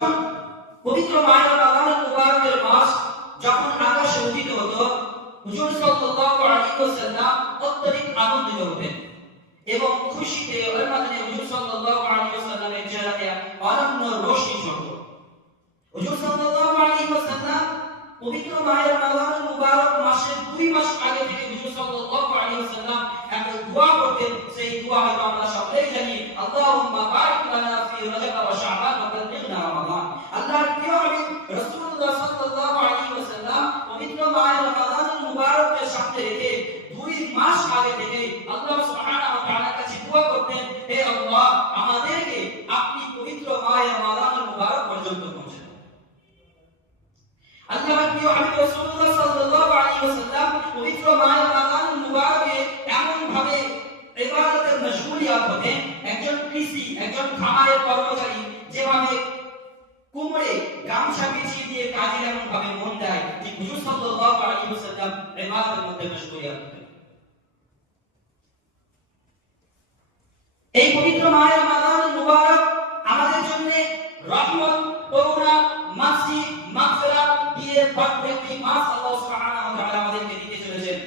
পবিত্র মাহে রমাদানুল মুবারকের মাস যখন আকাশে উদিত হতো, হুজুর সাল্লাল্লাহু আলাইহি ওয়াসাল্লাম অত্যধিক আনন্দিত হতেন এবং খুশিতে ওর মাধ্যমে হুজুর সাল্লাল্লাহু আলাইহি ওয়াসাল্লামের চেহারাতে অনন্য রোশনি ঝরত। হুজুর সাল্লাল্লাহু আলাইহি ওয়াসাল্লাম পবিত্র মাহে রমাদানুল মুবারক মাসের 2 মাস আগে থেকে হুজুর সাল্লাল্লাহু আলাইহি ওয়াসাল্লাম একটা দোয়া করতেন। সেই দোয়া হয়তো আমরা সকলেই জানি, আল্লাহুম্মা বারিক লানা ফি রজব ওয়া শাবান ওয়া বাল্লিগনা রমাদান। আল্লাহর প্রিয় হাবিব রাসূলুল্লাহ সাল্লাল্লাহু আলাইহি ওয়াসাল্লাম পবিত্র মাহে রমাদানুল মুবারককে সামনে রেখে 2 মাস আগে থেকে আল্লাহ সুবহানাহু ওয়া তাআলার কাছে দোয়া করতেন, হে আল্লাহ, আমাদেরকে আপনি পবিত্র মাহে রমাদানুল মুবারক পর্যন্ত পৌঁছে দেন। আল্লাহর প্রিয় হাবিব রাসূলুল্লাহ সাল্লাল্লাহু আলাইহি ওয়াসাল্লাম পবিত্র মাহে রমাদানুল মুবারকে এমন ভাবে ইবাদতের মশগুলিয়াত হতেন, একজন কৃষি, একজন খামারের কর্মচারী যেভাবে কুমড়ে গামছা বিছিয়ে দিয়ে কাজে এমন ভাবে মন দেয়, যে হুজুর সাল্লাল্লাহু আলাইহি ওয়াসাল্লাম ইবাদতের মধ্যে মশগুলিয়াত হতেন। এই পবিত্র মাহে রমাদানুল মুবারক আমাদের জন্য রহমত, করুণা, মাফি, মাগফিরাত দিয়ে ভরপুর একটি মাস আল্লাহ সুবহানাহু ওয়া তাআলা আমাদেরকে দিতে চলেছেন।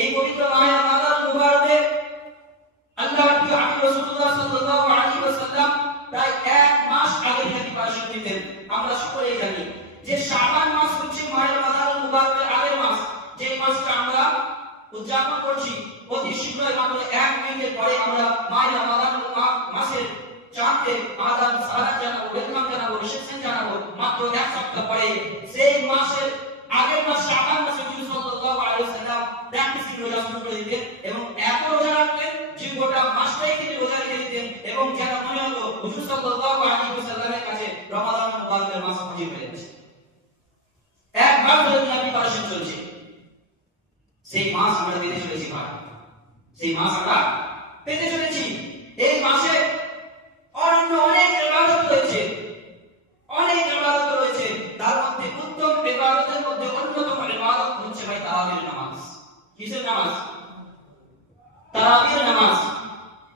এই পবিত্র মাহে রমাদানুল মুবারকে আল্লাহর প্রিয় হাবিব রাসূলুল্লাহ সাল্লাল্লাহু আলাইহি ওয়াসাল্লাম প্রায় 1 মাস আগে থেকে প্রিপারেশন নিতেন। আমরা সকলেই জানি যে শাবান মাস হচ্ছে মাহে রমাদানুল মুবারকের আগের মাস, যে মাসটা আমরা উদযাপন করছি। অতি শীঘ্রই মাত্র 1 মিনিটের পরে আমরা মাহে রমাদানুল মাসের চাঁদে আদান সালাত জানাবো, ওয়েলকাম জানাবো, রিসেপশন জানাবো। মাত্র 1 সপ্তাহ পরে সেই মাসের আগের মাস শাবান মাসে হুজুর সাল্লাল্লাহু আলাইহি ওয়াসাল্লাম প্র্যাকটিসিং রোজা শুরু করে দিতেন এবং এত রোজা রাখতেন যে গোটা মাসটাই তিনি রোজা রেখে দিতেন এবং যেন মনে হতো হুজুর সাল্লাল্লাহু আলাইহি ওয়াসাল্লামের কাছে রমাদানুল মুবারকের মাস হাজির হয়ে যাচ্ছে। একবার ধরে দুনিয়া প্রিপারেশন চলছে, সেই মাস আমরা পেতে চলেছি ভাই, সেই মাস আমরা পেতে চলেছি। এই মাসে অন্য অনেক ইবাদত রয়েছে, অনেক ইবাদত রয়েছে। তার মধ্যে উত্তম ইবাদতের মধ্যে অন্যতম ইবাদত হচ্ছে ভাই তারাবির নামাজ। কিসের নামাজ? তারাবির নামাজ।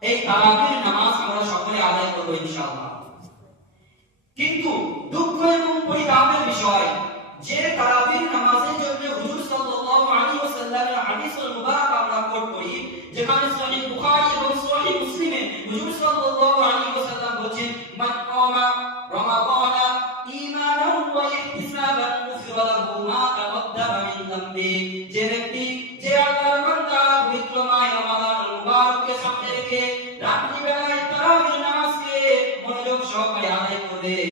এই তারাবির নামাজ আমরা সকলে আদায় করব ইনশাআল্লাহ। কিন্তু দুঃখ এবং পরিতাপের বিষয় যে তারাবির নামাজের জন্য হুজুর সাল্লাল্লাহু আলাইহি ওয়াসাল্লামের হাদিসুল মুবারাক আমরা কোট করি, যেখানে সহিহ বুখারী এবং সহিহ মুসলিমে হুজুর সাল্লাল্লাহু আলাইহি ওয়াসাল্লাম বলেছেন, মান কামা রমাদান